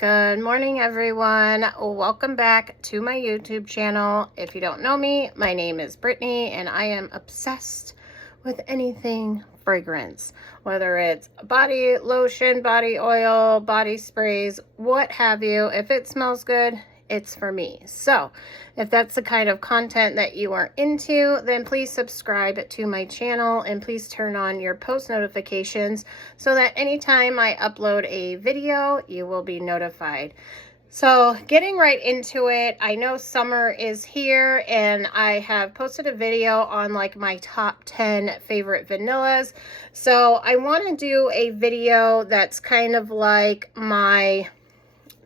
Good morning, everyone. Welcome back to my YouTube channel. If you don't know me, my name is Brittany, and I am obsessed with anything fragrance, whether it's body lotion, body oil, body sprays, what have you. If it smells good, it's for me. So if that's the kind of content that you are into, then please subscribe to my channel and please turn on your post notifications so that anytime I upload a video, you will be notified. So getting right into it, I know summer is here and I have posted a video on like my top 10 favorite vanillas. So I want to do a video that's kind of like my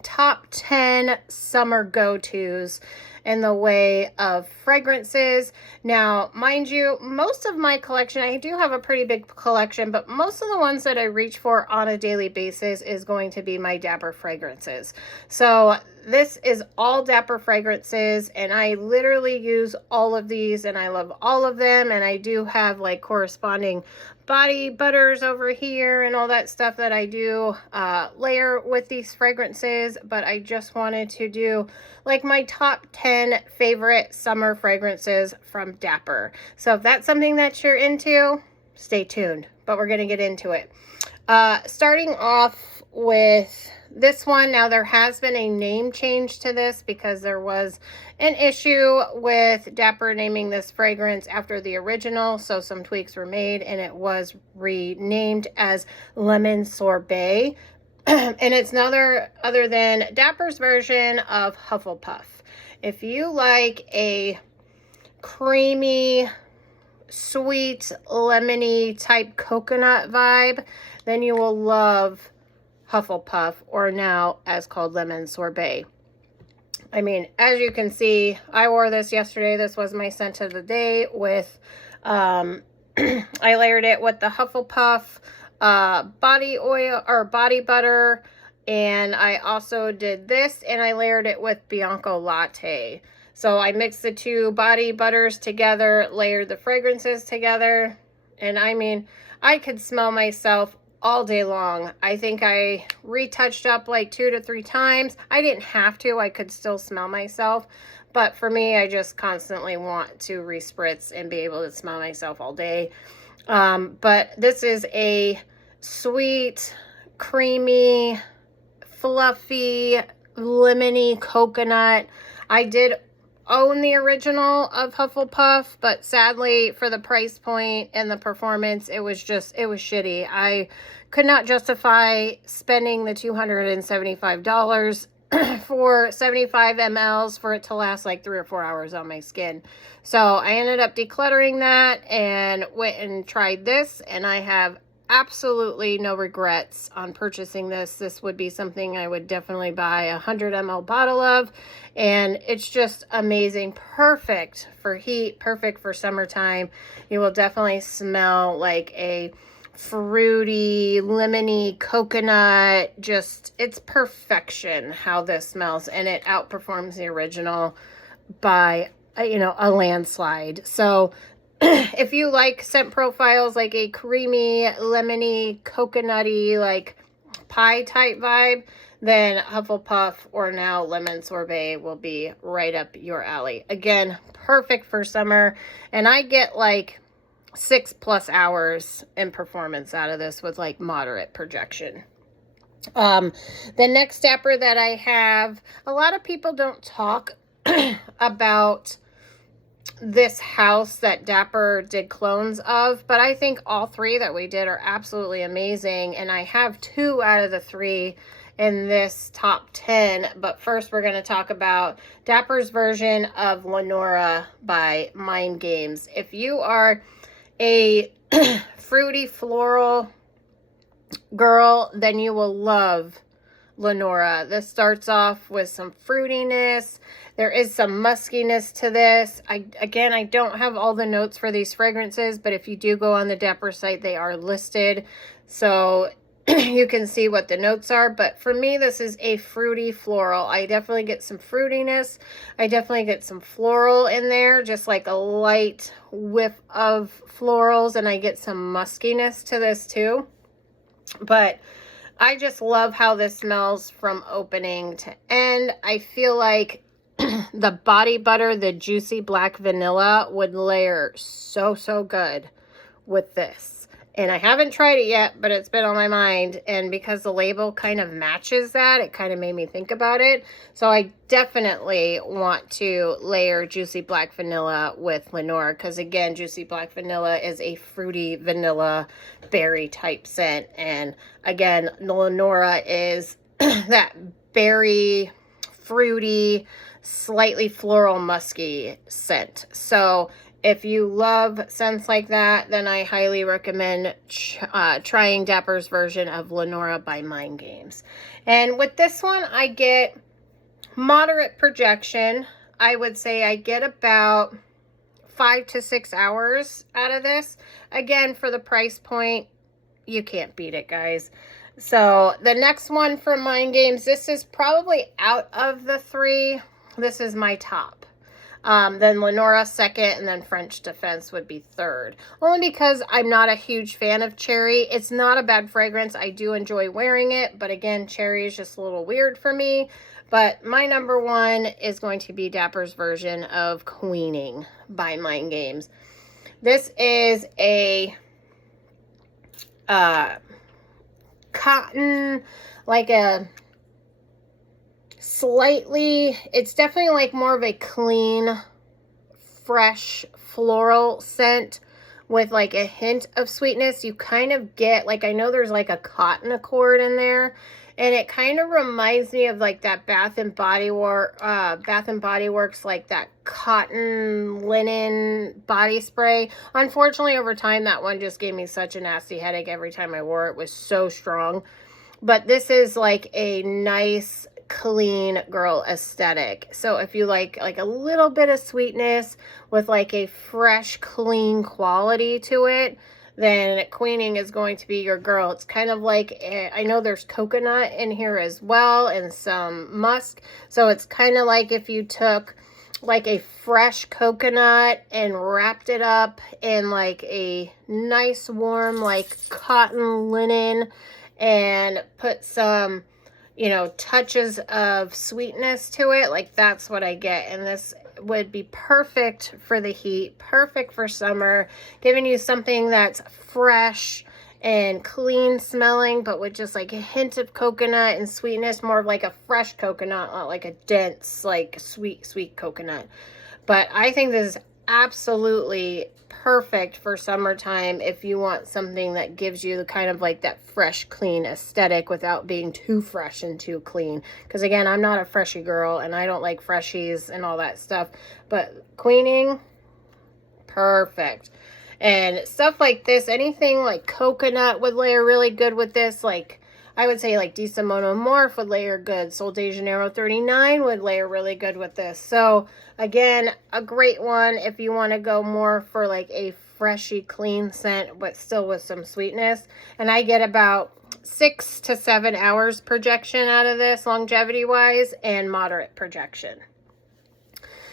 top 10 summer go-tos in the way of fragrances. Now, mind you, most of my collection, I do have a pretty big collection, but most of the ones that I reach for on a daily basis is going to be my Dapper fragrances. So this is all Dapper fragrances, and I literally use all of these, and I love all of them, and I do have like corresponding body butters over here and all that stuff that I do layer with these fragrances, but I just wanted to do like my top 10 favorite summer fragrances from Dapper. So if that's something that you're into, stay tuned, but we're going to get into it. Starting off with this one. Now there has been a name change to this because there was an issue with Dapper naming this fragrance after the original, so some tweaks were made and it was renamed as Lemon Sorbet. And it's another other than Dapper's version of Hufflepuff. If you like a creamy, sweet, lemony type coconut vibe, then you will love Hufflepuff, or now as called Lemon Sorbet. I mean, as you can see, I wore this yesterday. This was my scent of the day with, I layered it with the Hufflepuff body oil or body butter. And I also did this and I layered it with Bianco Latte. So I mixed the two body butters together, layered the fragrances together. And I mean, I could smell myself all day long. I think I retouched up like 2 to 3 times. I didn't have to. I could still smell myself. But for me, I just constantly want to respritz and be able to smell myself all day. But this is a sweet, creamy, fluffy, lemony coconut. I did own the original of Hufflepuff, but sadly for the price point and the performance, it was shitty. I could not justify spending the $275 for 75 mLs for it to last like 3 or 4 hours on my skin. So I ended up decluttering that and went and tried this, and I have absolutely no regrets on purchasing this. This would be something I would definitely buy a 100 ml bottle of, and it's just amazing. Perfect for heat, perfect for summertime. You will definitely smell like a fruity, lemony coconut. Just, it's perfection how this smells, and it outperforms the original by, you know, a landslide. So if you like scent profiles like a creamy, lemony, coconutty, like pie type vibe, then Hufflepuff or now Lemon Sorbet will be right up your alley. Again, perfect for summer. And I get like 6+ hours in performance out of this with like moderate projection. The next Dapper that I have, a lot of people don't talk about this house that Dapper did clones of, but I think all 3 that we did are absolutely amazing, and I have 2 out of the 3 in this top 10. But first we're going to talk about Dapper's version of Lenora by Mind Games. If you are a fruity floral girl, then you will love Lenora. This starts off with some fruitiness. There is some muskiness to this. Again, I don't have all the notes for these fragrances, but if you do go on the Dapper site, they are listed. So you can see what the notes are. But for me, this is a fruity floral. I definitely get some fruitiness. I definitely get some floral in there, just like a light whiff of florals. And I get some muskiness to this too. But I just love how this smells from opening to end. I feel like the body butter, the juicy black vanilla would layer so, so good with this. And I haven't tried it yet, but it's been on my mind. And because the label kind of matches that, it kind of made me think about it. So I definitely want to layer juicy black vanilla with Lenora. Because again, juicy black vanilla is a fruity vanilla berry type scent. And again, Lenora is that berry, fruity, slightly floral musky scent. So if you love scents like that, then I highly recommend trying Dapper's version of Lenora by Mind Games. And with this one, I get moderate projection. I would say I get about 5 to 6 hours out of this. Again, for the price point, you can't beat it, guys. So the next one from Mind Games, this is probably out of the three. This is my top. Then Lenora second, and then French Defense would be third. Only because I'm not a huge fan of cherry. It's not a bad fragrance. I do enjoy wearing it, but again, cherry is just a little weird for me. But my number one is going to be Dapper's version of Queening by Mind Games. This is a cotton, like a slightly, it's definitely like more of a clean, fresh floral scent with like a hint of sweetness. You kind of get, like, I know there's like a cotton accord in there, and it kind of reminds me of like that Bath and Body Works, like that cotton linen body spray. Unfortunately, over time, that one just gave me such a nasty headache every time I wore it. It was so strong. But this is like a nice, clean girl aesthetic. So if you like a little bit of sweetness with like a fresh, clean quality to it, then Queening is going to be your girl. It's kind of like, I know there's coconut in here as well, and some musk. So it's kind of like if you took like a fresh coconut and wrapped it up in like a nice warm like cotton linen, and put some, you know, touches of sweetness to it. Like, that's what I get. And this would be perfect for the heat, perfect for summer, giving you something that's fresh and clean smelling, but with just like a hint of coconut and sweetness, more of like a fresh coconut, not like a dense, like sweet coconut. But I think this is absolutely perfect for summertime if you want something that gives you the kind of like that fresh, clean aesthetic without being too fresh and too clean. Because again, I'm not a freshy girl, and I don't like freshies and all that stuff. But Queening, perfect. And stuff like this, anything like coconut would layer really good with this. Like, I would say like Simono Morph would layer good. Sol de Janeiro 39 would layer really good with this. So again, a great one if you want to go more for like a freshy, clean scent, but still with some sweetness. And I get about 6 to 7 hours projection out of this, longevity wise, and moderate projection.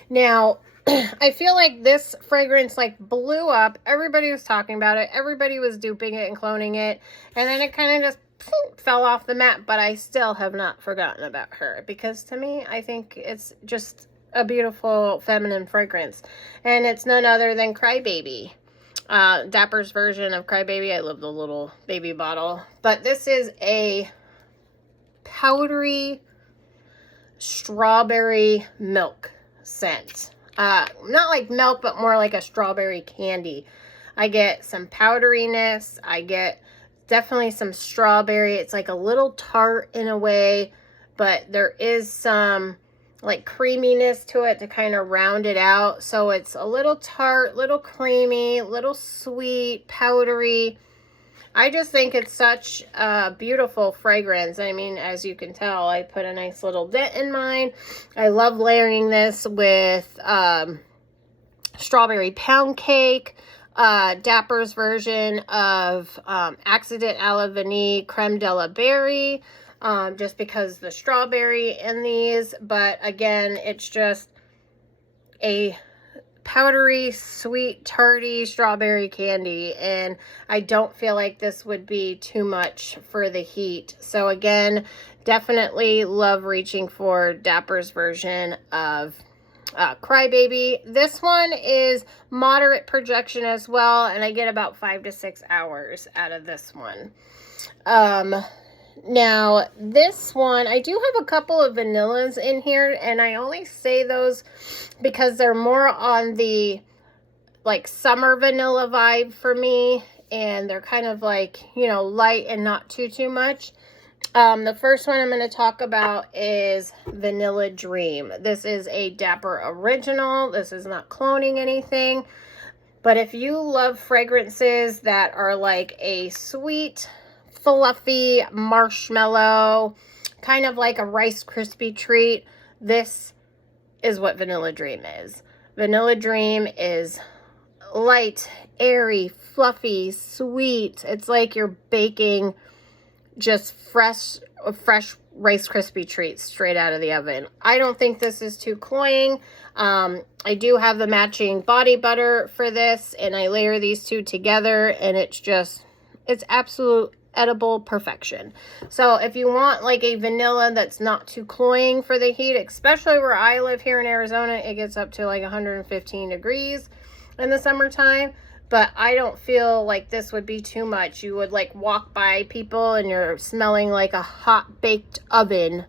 Now, I feel like this fragrance like blew up. Everybody was talking about it. Everybody was duping it and cloning it. And then it kind of just fell off the map, but I still have not forgotten about her, because to me, I think it's just a beautiful feminine fragrance. And it's none other than Crybaby. Dapper's version of Crybaby. I love the little baby bottle. But this is a powdery strawberry milk scent. Not like milk, but more like a strawberry candy. I get some powderiness. I get definitely some strawberry. It's like a little tart in a way, but there is some like creaminess to it to kind of round it out. So it's a little tart, little creamy, little sweet, powdery. I just think it's such a beautiful fragrance. I mean, as you can tell, I put a nice little dent in mine. I love layering this with strawberry pound cake, Dapper's version of Accident à la Vanille Creme de la Berry, just because the strawberry in these. But again, it's just a powdery, sweet, tarty strawberry candy, and I don't feel like this would be too much for the heat. So again, definitely love reaching for Dapper's version of Crybaby. This one is moderate projection as well, and I get about 5 to 6 hours out of this one. Now, this one, I do have a couple of vanillas in here, and I only say those because they're more on the, like, summer vanilla vibe for me, and they're kind of like, you know, light and not too much. The first one I'm going to talk about is Vanilla Dream. This is a Dapper original. This is not cloning anything, but if you love fragrances that are like a sweet, fluffy marshmallow, kind of like a Rice Krispie treat, this is what Vanilla Dream is. Vanilla Dream is light, airy, fluffy, sweet. It's like you're baking just fresh Rice Krispie treats straight out of the oven. I don't think this is too cloying. I do have the matching body butter for this, and I layer these two together, and it's absolute edible perfection. So if you want like a vanilla that's not too cloying for the heat, especially where I live here in Arizona, it gets up to like 115 degrees in the summertime, but I don't feel like this would be too much. You would like walk by people and you're smelling like a hot baked oven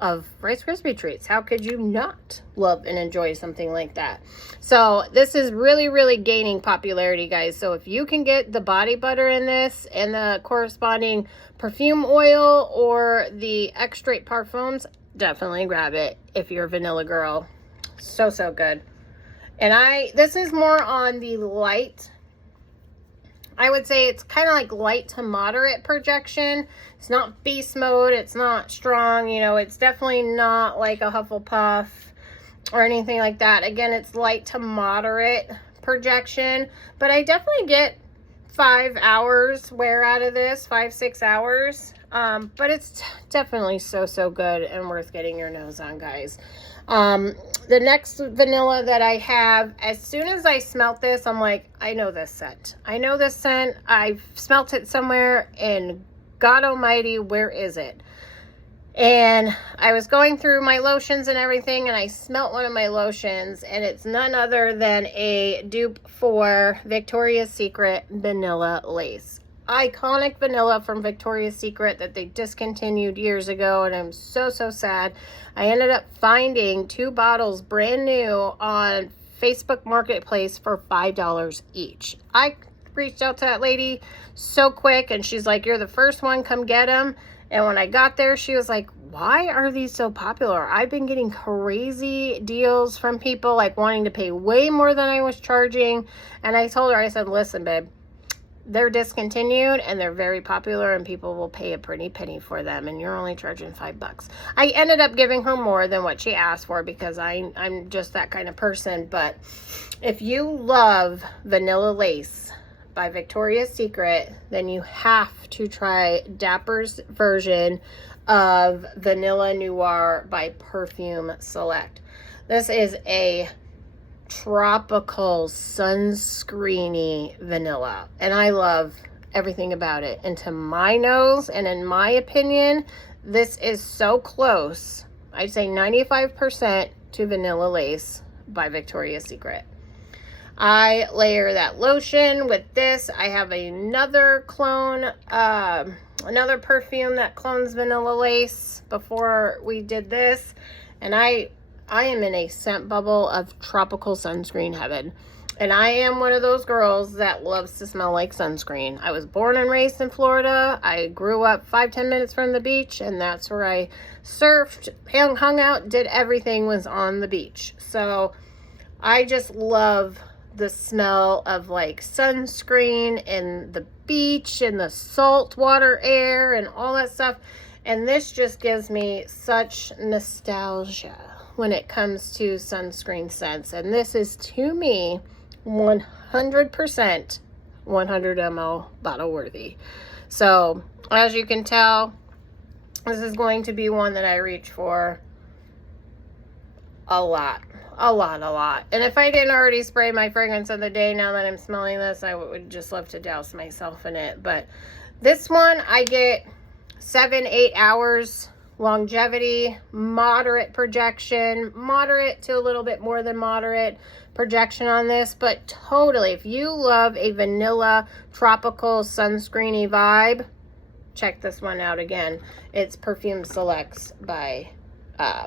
of Rice Krispie treats. How could you not love and enjoy something like that? So this is really gaining popularity, guys. So if you can get the body butter in this and the corresponding perfume oil or the extrait parfums, definitely grab it if you're a vanilla girl. So good. And this is more on the light, I would say it's kind of like light to moderate projection. It's not beast mode. It's not strong. You know, it's definitely not like a Hufflepuff or anything like that. Again, it's light to moderate projection. But I definitely get 5 hours wear out of this, 5-6 hours. But it's definitely so good and worth getting your nose on, guys. The next vanilla that I have, as soon as I smelt this, I'm like, I know this scent. I know this scent. I've smelt it somewhere, and God almighty, where is it? And I was going through my lotions and everything, and I smelt one of my lotions, and it's none other than a dupe for Victoria's Secret Vanilla Lace. Iconic vanilla from Victoria's Secret that they discontinued years ago, and I'm so sad. I ended up finding 2 bottles brand new on Facebook Marketplace for $5 each. I reached out to that lady so quick, and she's like, you're the first one, come get them. And when I got there, she was like, why are these so popular? I've been getting crazy deals from people, like wanting to pay way more than I was charging. And I told her, I said, listen, babe, they're discontinued and they're very popular, and people will pay a pretty penny for them, and you're only charging $5. I ended up giving her more than what she asked for because I'm just that kind of person. But if you love Vanilla Lace by Victoria's Secret, then you have to try Dapper's version of Vanilla Noir by Parfum Select. This is a tropical sunscreeny vanilla, and I love everything about it. And to my nose, and in my opinion, this is so close, I'd say 95% to Vanilla Lace by Victoria's Secret. I layer that lotion with this. I have another clone, another perfume that clones Vanilla Lace before we did this, and I am in a scent bubble of tropical sunscreen heaven. And I am one of those girls that loves to smell like sunscreen. I was born and raised in Florida. I grew up 5-10 minutes from the beach, and that's where I surfed, hung out, did everything was on the beach. So I just love the smell of like sunscreen and the beach and the salt water air and all that stuff. And this just gives me such nostalgia when it comes to sunscreen scents. And this is, to me, 100% 100 ml bottle worthy. So as you can tell, this is going to be one that I reach for a lot. A lot. And if I didn't already spray my fragrance of the day, now that I'm smelling this, I would just love to douse myself in it. But this one, I get 7-8 hours longevity, moderate projection, moderate to a little bit more than moderate projection on this. But totally, if you love a vanilla tropical sunscreeny vibe, check this one out again. It's Perfume Selects by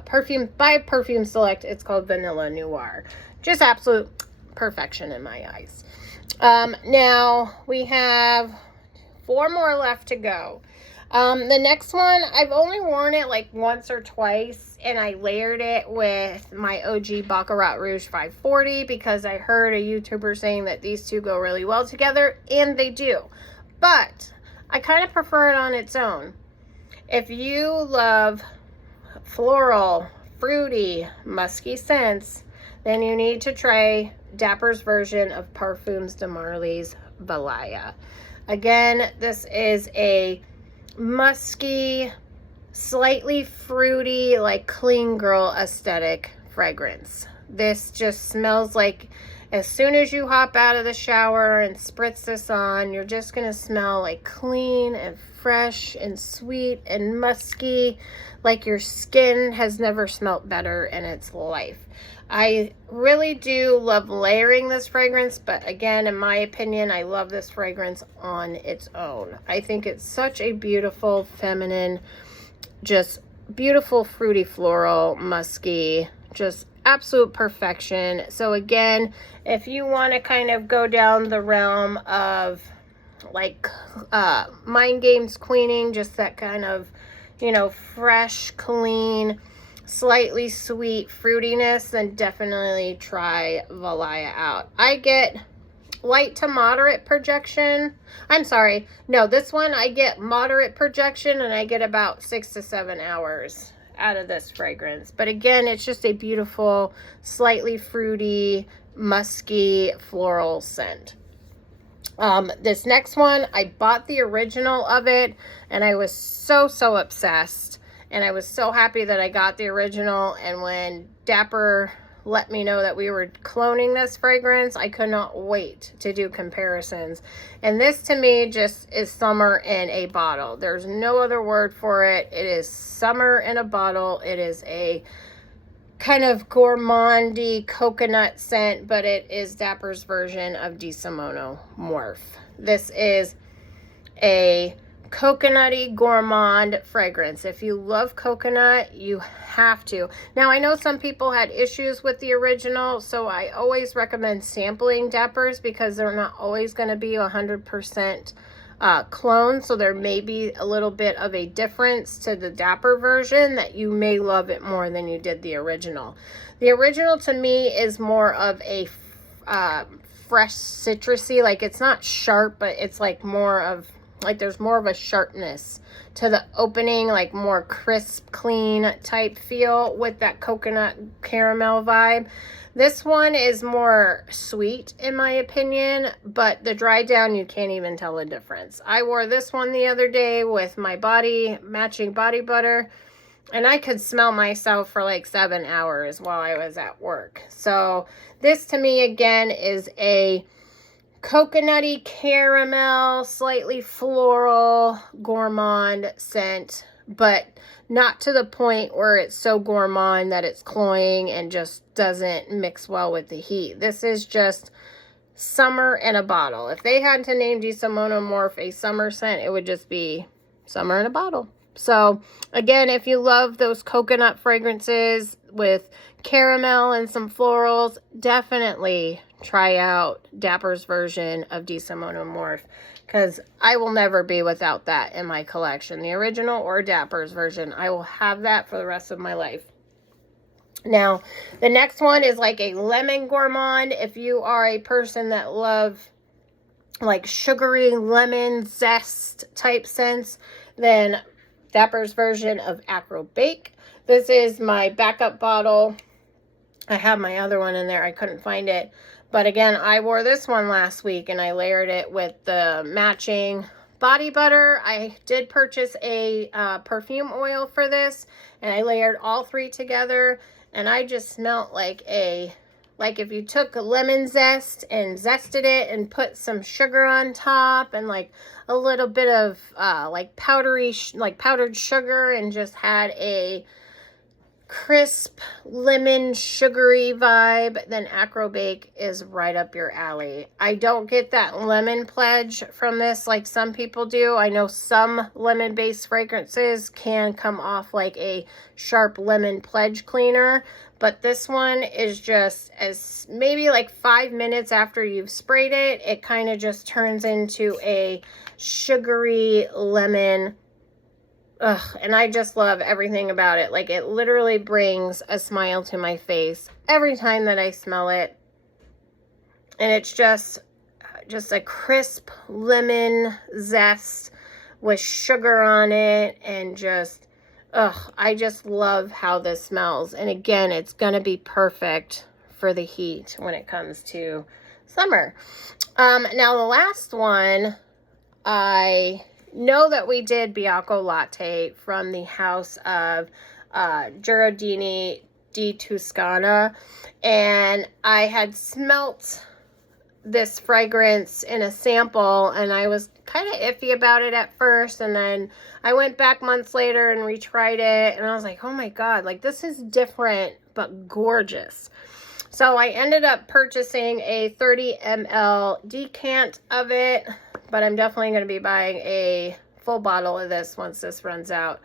Perfume Select. It's called Vanilla Noir. Just absolute perfection in my eyes. Now we have 4 more left to go. The next one, I've only worn it like once or twice, and I layered it with my OG Baccarat Rouge 540 because I heard a YouTuber saying that these two go really well together, and they do. But I kind of prefer it on its own. If you love floral, fruity, musky scents, then you need to try Dapper's version of Parfums de Marly's Valaya. Again, this is a musky, slightly fruity, like clean girl aesthetic fragrance. This just smells like as soon as you hop out of the shower and spritz this on, you're just going to smell like clean and fresh and sweet and musky, like your skin has never smelt better in its life. I really do love layering this fragrance, but again, in my opinion, I love this fragrance on its own. I think it's such a beautiful, feminine, just beautiful, fruity, floral, musky, just absolute perfection. So again, if you want to kind of go down the realm of like Mind Games cleaning, just that kind of, you know, fresh, clean, slightly sweet fruitiness, then definitely try Valaya out. I get light to moderate projection. I'm sorry. No, this one I get moderate projection, and I get about 6 to 7 hours out of this fragrance. But again, it's just a beautiful, slightly fruity, musky, floral scent. This next one, I bought the original of it, and I was so obsessed. And I was so happy that I got the original. And when Dapper let me know that we were cloning this fragrance, I could not wait to do comparisons. And this to me just is summer in a bottle. There's no other word for it. It is summer in a bottle. It is a kind of gourmandy coconut scent, but it is Dapper's version of Simono Morph. This is a coconutty gourmand fragrance. If you love coconut, you have to. Now, I know some people had issues with the original, so I always recommend sampling Dappers because they're not always going to be 100% clone, so there may be a little bit of a difference to the Dapper version that you may love it more than you did the original. The original to me is more of a fresh citrusy, like it's not sharp, but it's like more of like there's more of a sharpness to the opening, like more crisp, clean type feel with that coconut caramel vibe. This one is more sweet in my opinion, but the dry down, you can't even tell the difference. I wore this one the other day with my matching body butter, and I could smell myself for like 7 hours while I was at work. So this to me again is a coconutty caramel, slightly floral, gourmand scent, but not to the point where it's so gourmand that it's cloying and just doesn't mix well with the heat. This is just summer in a bottle. If they had to name Simono Morph a summer scent, it would just be summer in a bottle. So again, if you love those coconut fragrances with caramel and some florals, definitely try out Dapper's version of Simono Morph, because I will never be without that in my collection. The original or Dapper's version, I will have that for the rest of my life. Now, the next one is like a lemon gourmand. If you are a person that loves like sugary lemon zest type scents, then Dapper's version of Acro Bake. This is my backup bottle. I have my other one in there. I couldn't find it. But again, I wore this one last week and I layered it with the matching body butter. I did purchase a perfume oil for this, and I layered all three together. and I just smelt like if you took a lemon zest and zested it and put some sugar on top and like a little bit of like powdered sugar and just had a crisp lemon sugary vibe, then Acro Bake is right up your alley. I don't get that lemon pledge from this like some people do. I know some lemon based fragrances can come off like a sharp lemon pledge cleaner, but this one is just as maybe like 5 minutes after you've sprayed it, it kind of just turns into a sugary lemon. Ugh, and I just love everything about it. Like, it literally brings a smile to my face every time that I smell it. And it's just a crisp lemon zest with sugar on it, and just, ugh, I just love how this smells. And again, it's gonna be perfect for the heat when it comes to summer. Now the last one, I know that we did Bianco Latte from the house of Giardini di Toscana, and I had smelt this fragrance in a sample, and I was kind of iffy about it at first, and then I went back months later and retried it, and I was like, oh my god, like, this is different but gorgeous. So I ended up purchasing a 30 ml decant of it, but I'm definitely going to be buying a full bottle of this once this runs out.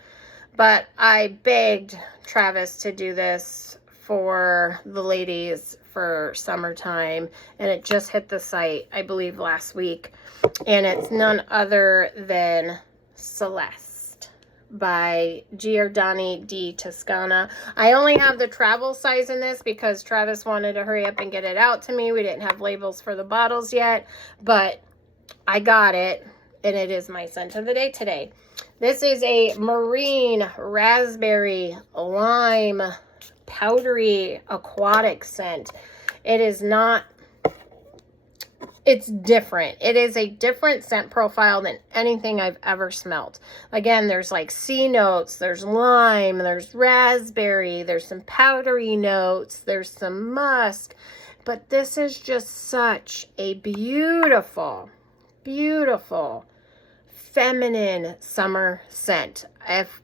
But I begged Travis to do this for the ladies for summertime, and it just hit the site, I believe, last week. And it's none other than Celeste by Giardini di Toscana. I only have the travel size in this because Travis wanted to hurry up and get it out to me. We didn't have labels for the bottles yet, but I got it, and it is my scent of the day today. This is a marine raspberry lime powdery aquatic scent. It is not, it's different. It is a different scent profile than anything I've ever smelled. Again, there's like sea notes, there's lime, there's raspberry, there's some powdery notes, there's some musk, but this is just such a beautiful feminine summer scent.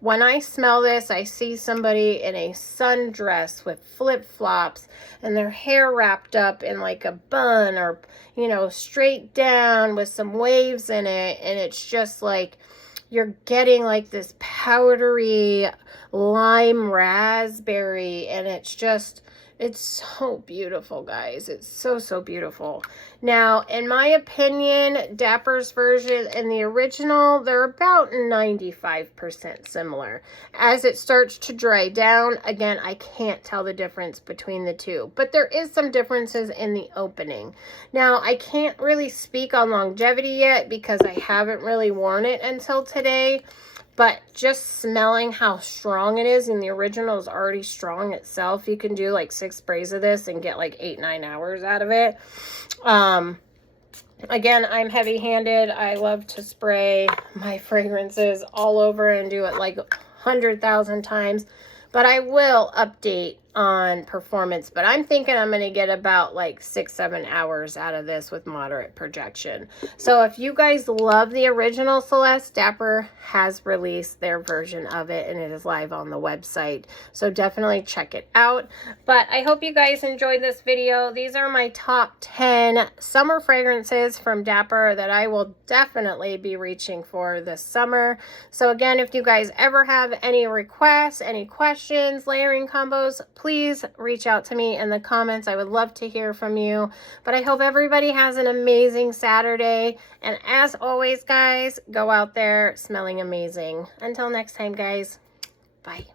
When I smell this, I see somebody in a sundress with flip-flops and their hair wrapped up in like a bun, or, you know, straight down with some waves in it, and it's just like you're getting like this powdery lime raspberry, and it's so beautiful, guys. It's so beautiful. Now, in my opinion, Dapper's version and the original, they're about 95% similar. As it starts to dry down, again, I can't tell the difference between the two, but there is some differences in the opening. Now, I can't really speak on longevity yet because I haven't really worn it until today. But just smelling how strong it is, and the original is already strong itself. You can do like 6 sprays of this and get like 8-9 hours out of it. Again, I'm heavy-handed. I love to spray my fragrances all over and do it like 100,000 times. But I will update on performance. But I'm thinking I'm going to get about like 6-7 hours out of this with moderate projection. So if you guys love the original Celeste, Dapper has released their version of it, and it is live on the website. So definitely check it out. But I hope you guys enjoyed this video. These are my top 10 summer fragrances from Dapper that I will definitely be reaching for this summer. So again, if you guys ever have any requests, any questions, layering combos, please reach out to me in the comments. I would love to hear from you. But I hope everybody has an amazing Saturday. And as always, guys, go out there smelling amazing. Until next time, guys. Bye.